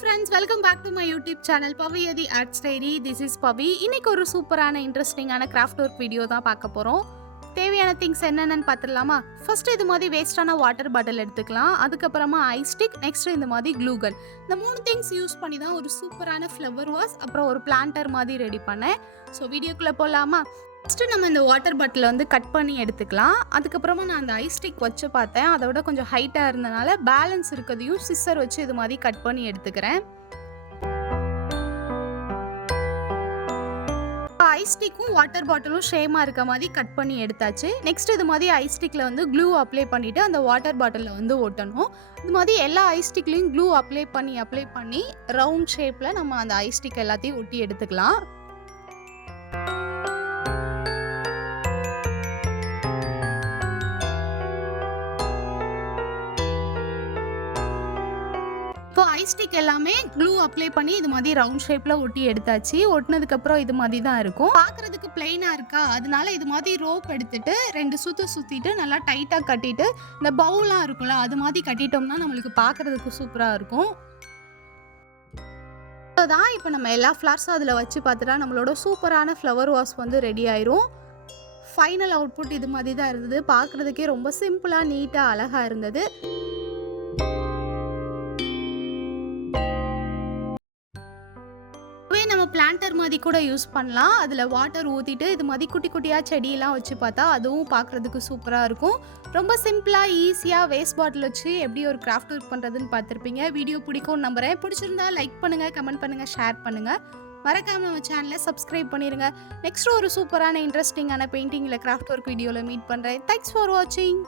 friends, welcome back to my YouTube channel Paviyadi Arts Diary. This is Pavi. இன்னைக்கு ஒரு சூப்பரான இன்ட்ரெஸ்டிங்கான craft work video தான் பார்க்க போறோம். தேவையான திங்ஸ் என்னென்னு பார்த்துடலாமா? ஃபர்ஸ்ட் இது மாதிரி வேஸ்டான வாட்டர் பாட்டில் எடுத்துக்கலாம். அதுக்கப்புறமா ஐஸ் ஸ்டிக், நெக்ஸ்ட் இந்த மாதிரி க்ளூ கன். இந்த 3 திங்ஸ் யூஸ் பண்ணி தான் ஒரு சூப்பரான ஃப்ளவர் வாஸ் அப்புறம் ஒரு பிளான்டர் மாதிரி ரெடி பண்ணேன். ஸோ வீடியோக்குள்ளே போகலாமா? ஃபஸ்ட்டு நம்ம இந்த வாட்டர் பாட்டிலை வந்து கட் பண்ணி எடுத்துக்கலாம். அதுக்கப்புறமா நான் அந்த ஐஸ் ஸ்டிக் வச்சு பார்த்தேன். அதை விட கொஞ்சம் ஹைட்டாக இருந்தனால பேலன்ஸ் இருக்கிறதையும் சிஸ்ஸர் வச்சு இது மாதிரி கட் பண்ணி எடுத்துக்கிறேன். ஐஸ் ஸ்டிக்கும் வாட்டர் பாட்டிலும் சேமாக இருக்க மாதிரி கட் பண்ணி எடுத்தாச்சு. நெக்ஸ்ட் இது மாதிரி ஐஸ் ஸ்டிக்கில் வந்து க்ளூ அப்ளை பண்ணிவிட்டு அந்த வாட்டர் பாட்டிலில் வந்து ஒட்டணும். இது மாதிரி எல்லா ஐஸ் ஸ்டிக்லையும் க்ளூ அப்ளை பண்ணி ரவுண்ட் ஷேப்பில் நம்ம அந்த ஐஸ் ஸ்டிக் எல்லாத்தையும் ஒட்டி எடுத்துக்கலாம். இப்போ ஐஸ் ஸ்டிக் எல்லாமே க்ளூ அப்ளை பண்ணி இது மாதிரி ரவுண்ட் ஷேப்பில் ஒட்டி எடுத்தாச்சு. ஒட்டினதுக்கப்புறம் இது மாதிரி தான் இருக்கும். பார்க்குறதுக்கு பிளெயினாக இருக்கா, அதனால இது மாதிரி ரோப் எடுத்துட்டு 2 சுற்றிட்டு நல்லா டைட்டாக கட்டிட்டு இந்த பவுலாம் இருக்கும்ல அது மாதிரி கட்டிட்டோம்னா நம்மளுக்கு பார்க்குறதுக்கு சூப்பராக இருக்கும். தான் இப்போ நம்ம எல்லா ஃப்ளார்ஸும் அதில் வச்சு பார்த்துட்டா நம்மளோட சூப்பரான ஃப்ளவர் வாஸ் வந்து ரெடி ஆயிரும். ஃபைனல் அவுட்புட் இது மாதிரி தான் இருந்தது. பார்க்குறதுக்கே ரொம்ப சிம்பிளாக நீட்டாக அழகாக இருந்தது. நம்ம பிளான்டர் மாதிரி கூட யூஸ் பண்ணலாம். அதில் வாட்டர் ஊற்றிட்டு இது மாதிரி குட்டி குட்டியாக செடியெல்லாம் வச்சு பார்த்தா அதுவும் பார்க்குறதுக்கு சூப்பராக இருக்கும். ரொம்ப சிம்பிளாக ஈஸியாக வேஸ்ட் பாட்டில் வச்சு எப்படி ஒரு கிராஃப்ட் ஒர்க் பண்ணுறதுன்னு பார்த்துருப்பீங்க. வீடியோ பிடிக்கும்னு நம்புகிறேன். பிடிச்சிருந்தா லைக் பண்ணுங்கள், கமெண்ட் பண்ணுங்கள், ஷேர் பண்ணுங்கள். மறக்காமல் நம்ம சேனலை சப்ஸ்கிரைப் பண்ணிடுங்க. நெக்ஸ்ட் ஒரு சூப்பரான இன்ட்ரெஸ்டிங்கான பெயிண்டிங்கில் கிராஃப்ட் ஒர்க் வீடியோவில் மீட் பண்ணுறேன். தேங்க்ஸ் ஃபார் வாட்சிங்.